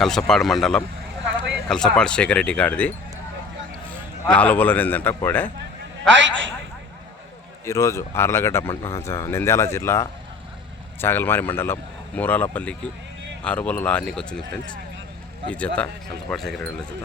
కలసపాడు మండలం కలసపాడు శేఖరెడ్డి గాడిది 4 బోలర్ ఏందంట కోడే. ఈరోజు ఆర్లగడ్డ నంద్యాల జిల్లా చాగల్మారి మండలం మూరాలపల్లికి 6 బోలర్ల ఆర్నీకి వచ్చింది ఫ్రెండ్స్. ఈ జత కలసపాడు శేఖరెడ్డి జత.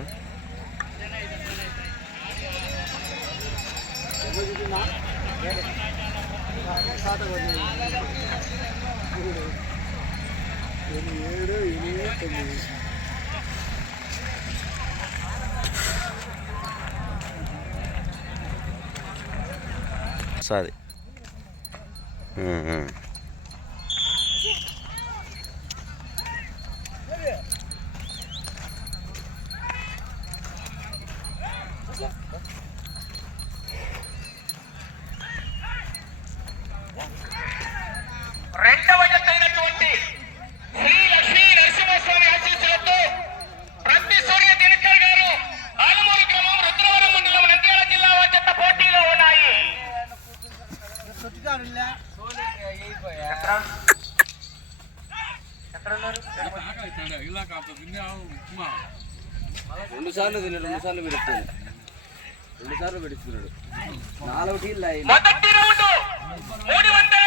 సాది రెండవ జతైనటువంటి శ్రీ లక్ష్మీ నరసింహస్వామి ఆశీస్సులతో ప్రతి సూర్య దినకర్ గారు ఆలమూరు గ్రామం రుద్రవరం మండలం నంద్యాల జిల్లా జత పోటీలో ఉన్నాయి. రెండు సార్లు పెడుతున్నాడు 2 సార్లు పెడుతున్నాడు 4 టీళ్ళు. మొదటి రౌండ్ 300